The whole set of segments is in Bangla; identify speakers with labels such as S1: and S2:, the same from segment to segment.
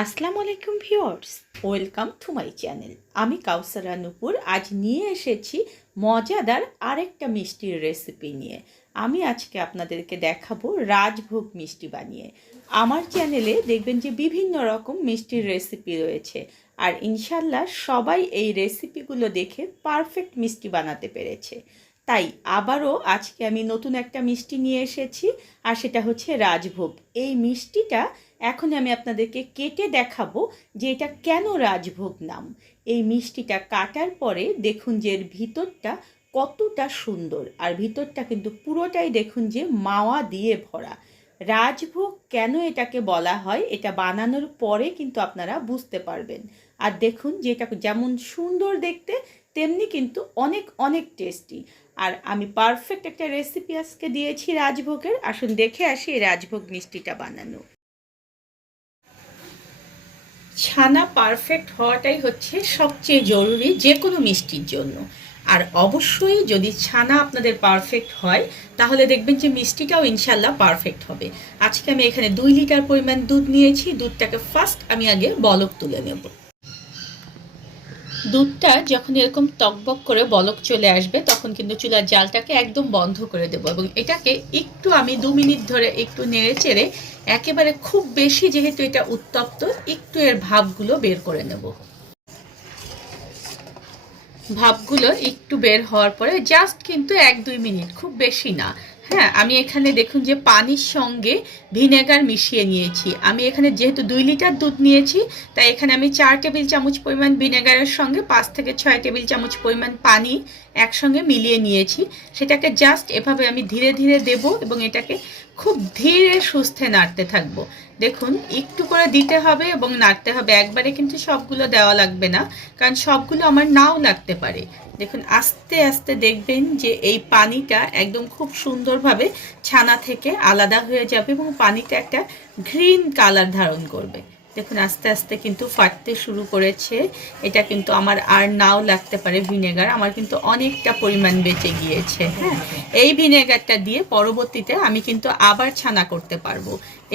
S1: আসসালামু আলাইকুম viewers, welcome to my channel. আমি কাউসারা নুপুর আজ নিয়ে এসেছি মজাদার আরেকটা মিষ্টির রেসিপি নিয়ে। আমি আজকে আপনাদেরকে দেখাবো রাজভোগ মিষ্টি বানিয়ে। আমার চ্যানেলে দেখবেন যে বিভিন্ন রকম মিষ্টির রেসিপি রয়েছে, আর ইনশাল্লাহ সবাই এই রেসিপিগুলো দেখে পারফেক্ট মিষ্টি বানাতে পেরেছে। তাই আবারও আজকে আমি নতুন একটা মিষ্টি নিয়ে এসেছি, আর সেটা হচ্ছে রাজভোগ। এই মিষ্টিটা এখন আমি আপনাদেরকে কেটে দেখাবো যে এটা কেন রাজভোগ নাম। এই মিষ্টিটা কাটার পরে দেখুন যে এর ভিতরটা কতটা সুন্দর। আর ভিতরটা কিন্তু পুরোটাই দেখুন যে মাওয়া দিয়ে ভরা। রাজভোগ কেন এটাকে বলা হয়, এটা বানানোর পরে কিন্তু আপনারা বুঝতে পারবেন। আর দেখুন যে এটা যেমন সুন্দর দেখতে, তেমনি কিন্তু অনেক অনেক টেস্টি। আর আমি পারফেক্ট একটা রেসিপি আজকে দিয়েছি রাজভোগের। আসুন দেখে আসি এই রাজভোগ মিষ্টিটা বানানো ছানা পারফেক্ট হওয়াটাই হচ্ছে সবচেয়ে জরুরি যে কোনো মিষ্টির জন্য। আর অবশ্যই যদি ছানা আপনাদের পারফেক্ট হয়, তাহলে দেখবেন যে মিষ্টিটাও ইনশাল্লাহ পারফেক্ট হবে। আজকে আমি এখানে দুই লিটার পরিমাণ দুধ নিয়েছি, দুধটাকে ফার্স্ট আমি আগে বলক তুলে নেব। দুধটা যখন এরকম টকবক করে বলক চলে আসবে, তখন কিন্তু চুলার জালটাকে একদম বন্ধ করে দেবো এবং এটাকে একটু আমি দু মিনিট ধরে একটু নেড়ে চেড়ে একেবারে খুব বেশি যেহেতু এটা উত্তপ্ত, একটু এর ভাবগুলো বের করে নেব। ভাবগুলো একটু বের হওয়ার পরে জাস্ট কিন্তু এক দুই মিনিট, খুব বেশি না। হ্যাঁ আমি এখানে দেখুন যে পানির সঙ্গে ভিনেগার মিশিয়ে নিয়েছি। আমি এখানে যেহেতু দুই লিটার দুধ নিয়েছি, তাই এখানে আমি চার টেবিল চামচ পরিমাণ ভিনেগারের সঙ্গে পাঁচ থেকে ছয় টেবিল চামচ পরিমাণ পানি একসঙ্গে মিলিয়ে নিয়েছি। সেটাকে জাস্ট এভাবে আমি ধীরে ধীরে দেব এবং এটাকে খুব ধীরে সুস্থে নাড়তে থাকব। দেখুন, একটু করে দিতে হবে এবং নাড়তে হবে। একবারে কিন্তু সবগুলো দেওয়া লাগবে না, কারণ সবগুলো আমার নাও লাগতে পারে। দেখুন, আস্তে আস্তে দেখবেন যে এই পানিটা একদম খুব সুন্দরভাবে ছানা থেকে আলাদা হয়ে যাবে এবং পানিটা একটা গ্রিন কালার ধারণ করবে। দেখুন, আস্তে আস্তে কিন্তু ফাটতে শুরু করেছে। এটা কিন্তু আমার আর নাও লাগতে পারে ভিনেগার। আমার কিন্তু অনেকটা পরিমাণ বেঁচে গিয়েছে হ্যাঁ? এই ভিনেগারটা দিয়ে পরবর্তীতে আমি কিন্তু আবার ছানা করতে পারব।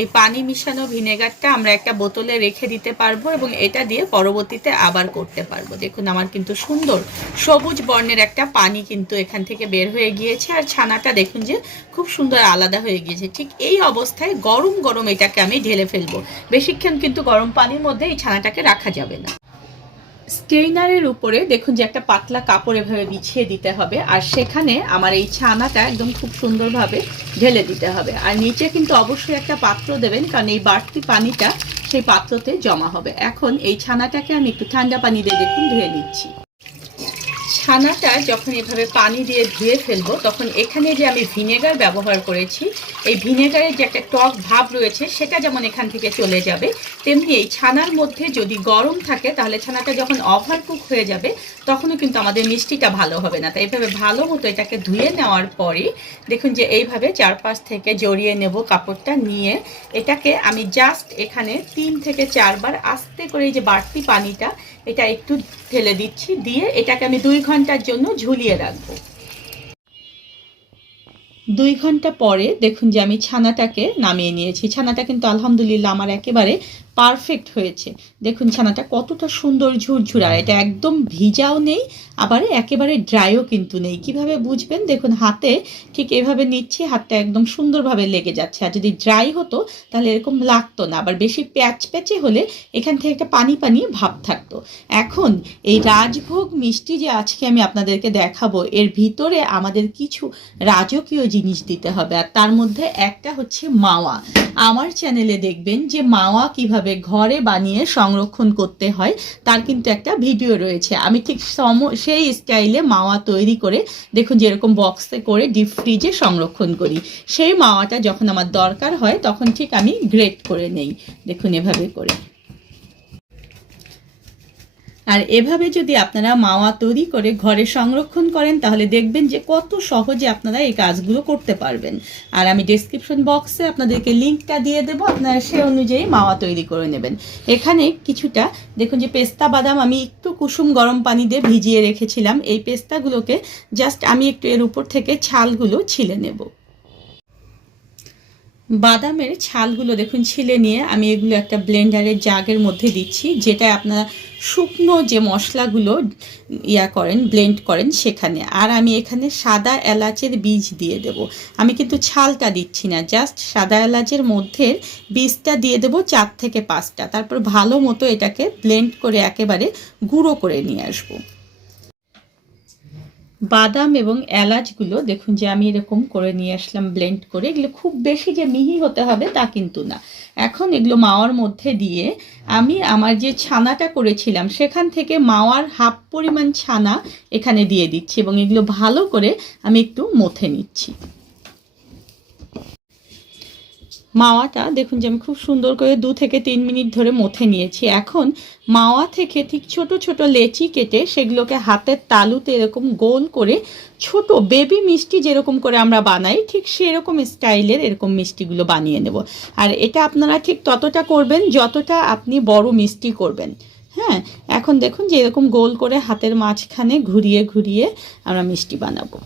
S1: এই পানি মিশানো ভিনেগারটা আমরা একটা বোতলে রেখে দিতে পারব এবং এটা দিয়ে পরবর্তীতে আবার করতে পারব। দেখুন, আমার কিন্তু সুন্দর সবুজ বর্ণের একটা পানি কিন্তু এখান থেকে বের হয়ে গিয়েছে। আর ছানাটা দেখুন যে খুব সুন্দর আলাদা হয়ে গিয়েছে। ঠিক এই অবস্থায় গরম গরম এটাকে আমি ঢেলে ফেলব। বেশিক্ষণ কিন্তু গরম পানির মধ্যে এই ছানাটাকে রাখা যাবে না। স্টেইনারের উপরে দেখুন যে একটা পাতলা কাপড় এভাবে বিছিয়ে দিতে হবে, আর সেখানে আমার এই ছানাটা একদম খুব সুন্দরভাবে ঢেলে দিতে হবে। আর নিচে কিন্তু অবশ্যই একটা পাত্র দেবেন, কারণ এই বাড়তি পানিটা সেই পাত্রতে জমা হবে। এখন এই ছানাটাকে আমি একটু ঠান্ডা পানি দিয়ে দেখুন, ধুয়ে নিচ্ছি। ছানাটা যখন এভাবে পানি দিয়ে ধুয়ে ফেলব, তখন এখানে যে আমি ভিনেগার ব্যবহার করেছি, এই ভিনেগারের যে একটা টক ভাব রয়েছে, সেটা যেমন এখান থেকে চলে যাবে, তেমনি এই ছানার মধ্যে যদি গরম থাকে, তাহলে ছানাটা যখন ওভার কুক হয়ে যাবে, তখনও কিন্তু আমাদের মিষ্টিটা ভালো হবে না। তাই এভাবে ভালো মতো এটাকে ধুয়ে নেওয়ার পরে দেখুন যে এইভাবে চারপাশ থেকে জড়িয়ে নেব কাপড়টা নিয়ে। এটাকে আমি জাস্ট এখানে তিন থেকে চারবার আস্তে করে এই যে বাড়তি পানিটা এটা একটু ঢেলে দিচ্ছি, দিয়ে এটাকে আমি দুই ঘণ্টার জন্য ঝুলিয়ে রাখব। দুই ঘণ্টা পরে দেখুন যে আমি ছানাটাকে নামিয়ে নিয়েছি। ছানাটা কিন্তু আলহামদুলিল্লাহ আমার একেবারে পারফেক্ট হয়েছে। দেখুন ছানাটা কতটা সুন্দর ঝুরঝুর, এটা একদম ভিজাও নেই, আবার একেবারে ড্রাইও কিন্তু নেই। কীভাবে বুঝবেন? দেখুন হাতে ঠিক এভাবে নিচ্ছি, হাতটা একদম সুন্দরভাবে লেগে যাচ্ছে। আর যদি ড্রাই হতো, তাহলে এরকম লাগতো না। আবার বেশি প্যাচ প্যাচে হলে এখান থেকে একটা পানি পানি ভাব থাকতো। এখন এই রাজভোগ মিষ্টি যে আজকে আমি আপনাদেরকে দেখাবো, এর ভিতরে আমাদের কিছু রাজকীয় জিনিস দিতে হবে। আর তার মধ্যে একটা হচ্ছে মাওয়া। আমার চ্যানেলে দেখবেন যে মাওয়া কীভাবে ঘরে বানিয়ে সংরক্ষণ করতে হয়, তার কিন্তু একটা ভিডিও রয়েছে। আমি ঠিক সম, সেই স্টাইলে মাওয়া তৈরি করে, দেখুন যেরকম বক্সে করে ডিপ ফ্রিজে সংরক্ষণ করি। সেই মাওয়াটা যখন আমার দরকার হয়, তখন ঠিক আমি গ্রেট করে নেই। দেখুন এভাবে করে। আর এভাবে যদি আপনারা মাওয়া তৈরি করে ঘরে সংরক্ষণ করেন, তাহলে দেখবেন যে কত সহজে আপনারা এই কাজগুলো করতে পারবেন। আর আমি ডেসক্রিপশন বক্সে আপনাদেরকে লিঙ্কটা দিয়ে দেবো, আপনারা সে অনুযায়ী মাওয়া তৈরি করে নেবেন। এখানে কিছুটা, দেখুন যে পেস্তা বাদাম আমি একটু কুসুম গরম পানি দিয়ে ভিজিয়ে রেখেছিলাম। এই পেস্তাগুলোকে জাস্ট আমি একটু এর উপর থেকে ছালগুলো ছিলে নেব। বাদামের ছালগুলো দেখুন, ছিলে নিয়ে আমি এগুলো একটা ব্লেন্ডারের জাগের মধ্যে দিচ্ছি যেটা আপনারা শুকনো যে মশলাগুলো ইয়া করেন, ব্লেন্ড করেন সেখানে। আর আমি এখানে সাদা এলাচের বীজ দিয়ে দেব। আমি কিন্তু ছালটা দিচ্ছি না, জাস্ট সাদা এলাচের মধ্যে বীজটা দিয়ে দেব চার থেকে পাঁচটা। তারপর ভালো মতো এটাকে ব্লেন্ড করে একেবারে গুঁড়ো করে নিয়ে আসব। বাদাম এবং এলাচগুলো দেখুন যে আমি এরকম করে নিয়ে আসলাম ব্লেন্ড করে। এগুলো খুব বেশি যে মিহি হতে হবে তা কিন্তু না। এখন এগুলো মাওয়ার মধ্যে দিয়ে আমি আমার যে ছানাটা করেছিলাম, সেখান থেকে মাওয়ার হাফ পরিমাণ ছানা এখানে দিয়ে দিচ্ছি এবং এগুলো ভালো করে আমি একটু মথে নিচ্ছি। মাওয়াটা, দেখুন যে আমি খুব সুন্দর করে দু থেকে তিন মিনিট ধরে মথে নিয়েছি। এখন মাওয়া থেকে ঠিক ছোট ছোট লেচি কেটে সেগুলোকে হাতের তালুতে এরকম গোল করে ছোট বেবি মিষ্টি যেরকম করে আমরা বানাই, ঠিক সেরকম স্টাইলের এরকম মিষ্টিগুলো বানিয়ে নেব। আর এটা আপনারা ঠিক ততটা করবেন যতটা আপনি বড় মিষ্টি করবেন। হ্যাঁ এখন দেখুন যে এরকম গোল করে হাতের মাঝখানে ঘুরিয়ে ঘুরিয়ে আমরা মিষ্টি বানাবো।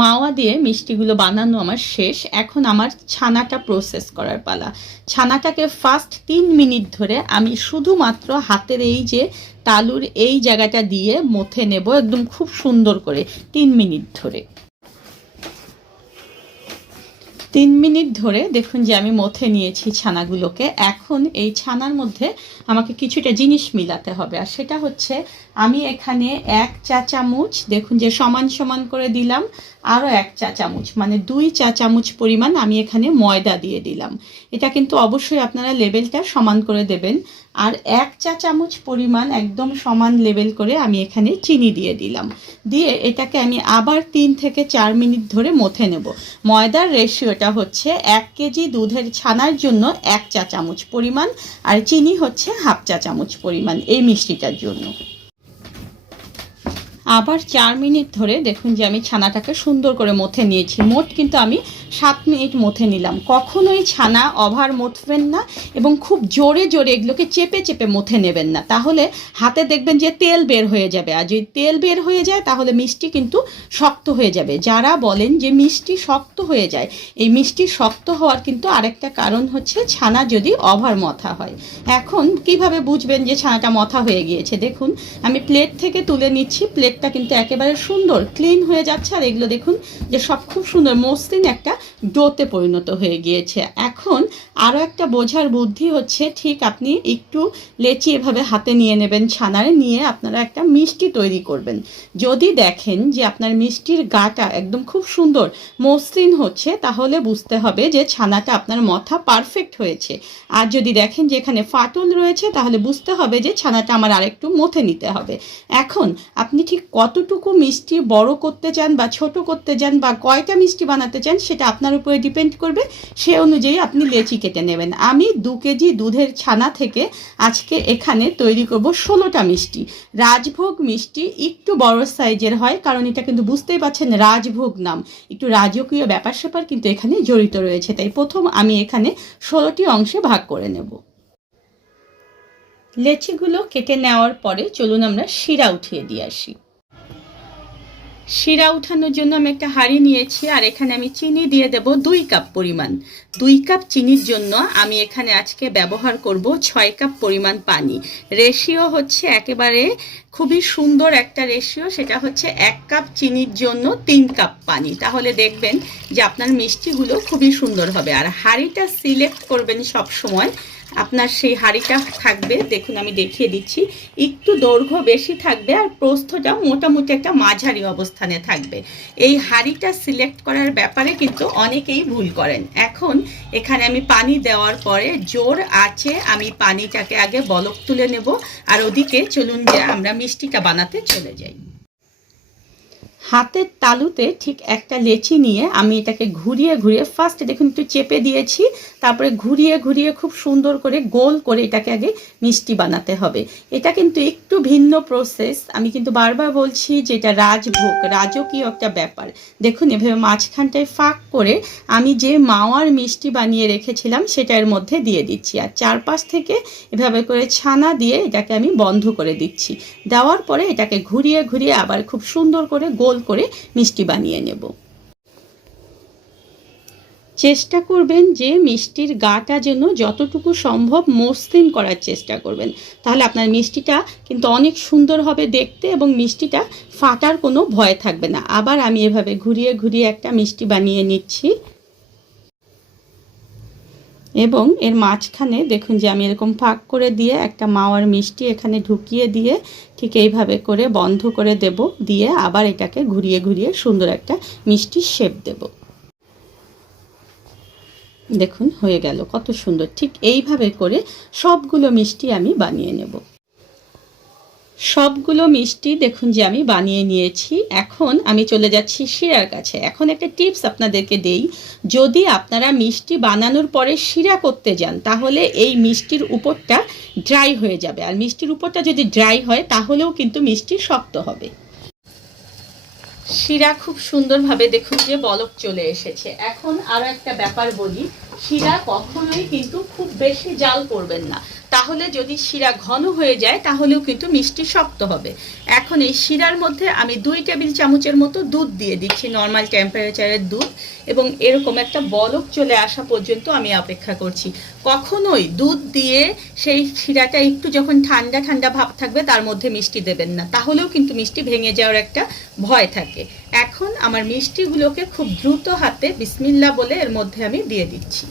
S1: মাওয়া দিয়ে মিষ্টিগুলো বানানো আমার শেষ। এখন আমার ছানাটা প্রসেস করার পালা। ছানাটাকে ফার্স্ট তিন মিনিট ধরে আমি শুধুমাত্র হাতের এই যে তালুর এই জায়গাটা দিয়ে মথে নেব, একদম খুব সুন্দর করে তিন মিনিট ধরে। তিন মিনিট ধরে দেখুন যে আমি মথে নিয়েছি ছানাগুলোকে। এখন এই ছানার মধ্যে আমাকে কিছুটা জিনিস মিলাতে হবে। আর সেটা হচ্ছে আমি এখানে এক চা চামচ, দেখুন যে সমান সমান করে দিলাম, আরও এক চা চামচ মানে দুই চা চামচ পরিমাণ আমি এখানে ময়দা দিয়ে দিলাম। এটা কিন্তু অবশ্যই আপনারা লেবেলটা সমান করে দেবেন। আর এক চা চামচ পরিমাণ একদম সমান লেভেল করে আমি এখানে চিনি দিয়ে দিলাম। দিয়ে এটাকে আমি আবার তিন থেকে চার মিনিট ধরে মথে নেব। ময়দার রেশিওটা হচ্ছে এক কেজি দুধের ছানার জন্য এক চা চামচ পরিমাণ আর চিনি হচ্ছে হাফ চা চামচ পরিমাণ এই মিষ্টিটার জন্য। আবার চার মিনিট ধরে দেখুন যে আমি ছানাটাকে সুন্দর করে মথে নিয়েছি। মোট কিন্তু আমি সাত মিনিট মথে নিলাম। কখনোই ছানা ওভার মথবেন না এবং খুব জোরে জোরে এগুলোকে চেপে চেপে মথে নেবেন না। তাহলে হাতে দেখবেন যে তেল বের হয়ে যাবে। আর যদি তেল বের হয়ে যায়, তাহলে মিষ্টি কিন্তু শক্ত হয়ে যাবে। যারা বলেন যে মিষ্টি শক্ত হয়ে যায়, এই মিষ্টি শক্ত হওয়ার কিন্তু আরেকটা কারণ হচ্ছে ছানা যদি ওভার মথা হয়। এখন কীভাবে বুঝবেন যে ছানাটা মথা হয়ে গিয়েছে? দেখুন, আমি প্লেট থেকে তুলে নিচ্ছি। প্লেটটা কিন্তু একেবারে সুন্দর, ক্লিন হয়ে যাচ্ছে। আর এগুলো দেখুন যে সব খুব সুন্দর। মসৃণ একটা ডোতে পরিণত হয়ে গিয়েছে। এখন আরও একটা বোঝার বুদ্ধি হচ্ছে, ঠিক আপনি একটু লেচি এভাবে হাতে নিয়ে নেবেন ছানারে, নিয়ে আপনারা একটা মিষ্টি তৈরি করবেন। যদি দেখেন যে আপনার মিষ্টির গাটা একদম খুব সুন্দর, মসৃণ হচ্ছে, তাহলে বুঝতে হবে যে ছানাটা আপনার মথা পারফেক্ট হয়েছে। আর যদি দেখেন যে এখানে ফাটল রয়েছে, তাহলে বুঝতে হবে যে ছানাটা আমার আরেকটু মথে নিতে হবে। এখন আপনি ঠিক কতটুকু মিষ্টি বড় করতে চান বা ছোট করতে চান বা কয়টা মিষ্টি বানাতে চান, সেটা আপনার উপরে ডিপেন্ড করবে, সে অনুযায়ী আপনি লেচি কেটে নেবেন। আমি দু কেজি দুধের ছানা থেকে আজকে এখানে তৈরি করব ষোলোটা মিষ্টি। রাজভোগ মিষ্টি একটু বড় সাইজের হয়, কারণ এটা কিন্তু বুঝতেই পারছেন রাজভোগ নাম। একটু রাজকীয় ব্যাপার স্যাপার কিন্তু এখানে জড়িত রয়েছে, তাই প্রথম আমি এখানে ষোলোটি অংশে ভাগ করে নেব। লেচিগুলো কেটে নেওয়ার পরে চলুন আমরা শিরা উঠিয়ে দিয়ে আসি। শিরা উঠানোর জন্য আমি একটা হাঁড়ি নিয়েছি আর এখানে আমি চিনি দিয়ে দেব দুই কাপ পরিমাণ। দুই কাপ চিনির জন্য আমি এখানে আজকে ব্যবহার করব ছয় কাপ পরিমাণ পানি। রেশিও হচ্ছে একেবারে খুবই সুন্দর একটা রেশিও সেটা হচ্ছে এক কাপ চিনির জন্য তিন কাপ পানি। তাহলে দেখবেন যে আপনার মিষ্টিগুলো খুবই সুন্দর হবে। আর হাঁড়িটা সিলেক্ট করবেন সব সময় আপনার সেই হাঁড়িটা থাকবে, দেখুন আমি দেখিয়ে দিচ্ছি। একটু দৈর্ঘ্য বেশি থাকবে আর প্রস্থটা মোটামুটি একটা মাঝারি অবস্থানে থাকবে। এই হাঁড়িটা সিলেক্ট করার ব্যাপারে কিন্তু অনেকেই ভুল করেন। এখন এখানে আমি পানি দেওয়ার পরে জোর আছে, আমি পানিটাকে আগে বলক তুলে নেব। আর ওদিকে চলুন যে আমরা মিষ্টিটা বানাতে চলে যাই। হাতের তালুতে ঠিক একটা লেচি নিয়ে আমি এটাকে ঘুরিয়ে ঘুরিয়ে ফার্স্ট দেখুন একটু চেপে দিয়েছি, তারপরে ঘুরিয়ে ঘুরিয়ে খুব সুন্দর করে গোল করে এটাকে আগে মিষ্টি বানাতে হবে। এটা কিন্তু একটু ভিন্ন প্রসেস আমি কিন্তু বারবার বলছি যে এটা রাজভোগ, রাজকীয় একটা ব্যাপার। দেখুন এভাবে মাঝখানটায় ফাঁক করে আমি যে মাওয়ার মিষ্টি বানিয়ে রেখেছিলাম সেটা এর মধ্যে দিয়ে দিচ্ছি আর চারপাশ থেকে এভাবে করে ছানা দিয়ে এটাকে আমি বন্ধ করে দিচ্ছি। দেওয়ার পরে এটাকে ঘুরিয়ে ঘুরিয়ে আবার খুব সুন্দর করে গোল করে মিষ্টি বানিয়ে নেব। চেষ্টা করবেন যে মিষ্টির গাটা যেন যতটুকু সম্ভব মসৃণ করার চেষ্টা করবেন। তাহলে আপনার মিষ্টিটা কিন্তু অনেক সুন্দর হবে দেখতে এবং মিষ্টিটা ফাটার কোনো ভয় থাকবে না। আবার আমি এভাবে ঘুরিয়ে ঘুরিয়ে একটা মিষ্টি বানিয়ে নিচ্ছি। এবং এর মাঝখানে দেখুন যে আমি এরকম ফাঁক করে দিয়ে একটা মাওয়ার মিষ্টি এখানে ঢুকিয়ে দিয়ে ঠিক এইভাবে করে বন্ধ করে দেব, দিয়ে আবার এটাকে ঘুরিয়ে ঘুরিয়ে সুন্দর একটা মিষ্টি শেপ দেব। দেখুন হয়ে গেল, কত সুন্দর। ঠিক এইভাবে করে সবগুলো মিষ্টি আমি বানিয়ে নেব। সবগুলো মিষ্টি দেখুন যে আমি বানিয়ে নিয়েছি। এখন আমি চলে যাচ্ছি শিরার কাছে। এখন একটা টিপস আপনাদেরকে দেই। যদি আপনারা মিষ্টি বানানোর পরে শিরা করতে যান, তাহলে এই মিষ্টির উপরটা ড্রাই হয়ে যাবে। আর মিষ্টির উপরটা যদি ড্রাই হয়, তাহলেও কিন্তু মিষ্টি শক্ত হবে। শিরা খুব সুন্দরভাবে দেখুন যে বলক চলে এসেছে। এখন আরও একটা ব্যাপার বলি। শিরা কখনোই কিন্তু খুব বেশি জাল করবেন না। তাহলে যদি শিরা ঘন হয়ে যায়, তাহলেও কিন্তু মিষ্টি শক্ত হবে। এখন এই শিরার মধ্যে আমি দুই টেবিল চামচের মতো দুধ দিয়ে দিচ্ছি নর্মাল টেম্পারেচারের দুধ, এবং এরকম একটা বলক চলে আসা পর্যন্ত আমি অপেক্ষা করছি। কখনোই দুধ দিয়ে সেই শিরাটা একটু যখন ঠান্ডা ঠান্ডা ভাব থাকবে, তার মধ্যে মিষ্টি দেবেন না। তাহলেও কিন্তু মিষ্টি ভেঙে যাওয়ার একটা ভয় থাকে। এখন আমার মিষ্টিগুলোকে খুব দ্রুত হাতে বিসমিল্লা বলে এর মধ্যে আমি দিয়ে দিচ্ছি।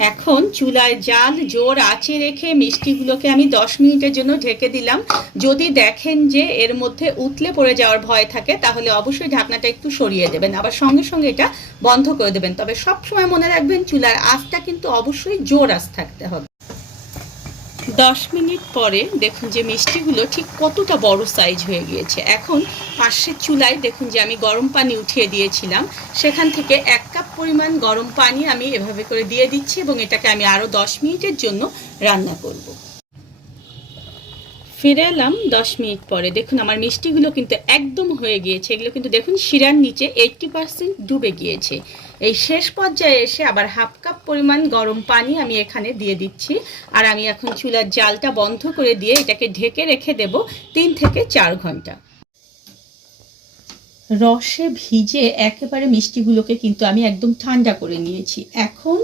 S1: এখন চুলায় জাল জোর আঁচে রেখে মিষ্টিগুলোকে আমি দশ মিনিটের জন্য ঢেকে দিলাম। যদি দেখেন যে এর মধ্যে উতলে পড়ে যাওয়ার ভয় থাকে, তাহলে অবশ্যই ঢাকনাটা একটু সরিয়ে দেবেন। আবার সঙ্গে সঙ্গে এটা বন্ধ করে দেবেন। তবে সব সময় মনে রাখবেন, চুলার আঁচটা কিন্তু অবশ্যই জোর আঁচ থাকতে হবে। দশ মিনিট পরে দেখুন যে মিষ্টিগুলো ঠিক কতটা বড় সাইজ হয়ে গিয়েছে। এখন পাশের চুলায় দেখুন যে আমি গরম পানি উঠিয়ে দিয়েছিলাম। সেখান থেকে এক কাপ পরিমাণ গরম পানি আমি এভাবে করে দিয়ে দিচ্ছি এবং এটাকে আমি আরও দশ মিনিটের জন্য রান্না করব। ফিরে এলাম দশ মিনিট পরে। দেখুন আমার মিষ্টিগুলো কিন্তু একদম হয়ে গিয়েছে। এগুলো কিন্তু দেখুন শিরার নিচে এইটটি পার্সেন্ট ডুবে গিয়েছে। এই শেষ পর্যায়ে এসে আবার হাফ কাপ পরিমাণ গরম পানি আমি এখানে দিয়ে দিচ্ছি। আর আমি এখন চুলার জালটা বন্ধ করে দিয়ে এটাকে ঢেকে রেখে দেব তিন থেকে চার ঘণ্টা। রসে ভিজে একেবারে মিষ্টিগুলোকে কিন্তু আমি একদম ঠান্ডা করে নিয়েছি। এখন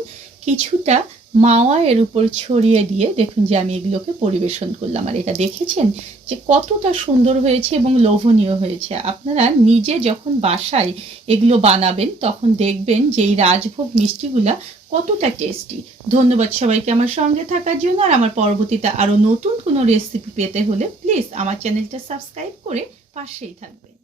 S1: কিছুটা মাওয়া এর উপর ছড়িয়ে দিয়ে দেখুন যে আমি এগুলোকে পরিবেশন করলাম। আর এটা দেখেছেন যে কতটা সুন্দর হয়েছে এবং লোভনীয় হয়েছে। আপনারা নিজে যখন বাসায় এগুলো বানাবেন, তখন দেখবেন যে এই রাজভোগ মিষ্টিগুলা কতটা টেস্টি। ধন্যবাদ সবাইকে আমার সঙ্গে থাকার জন্য। আর আমার পরবর্তীতে আরও নতুন কোনো রেসিপি পেতে হলে প্লিজ আমার চ্যানেলটা সাবস্ক্রাইব করে পাশেই থাকবে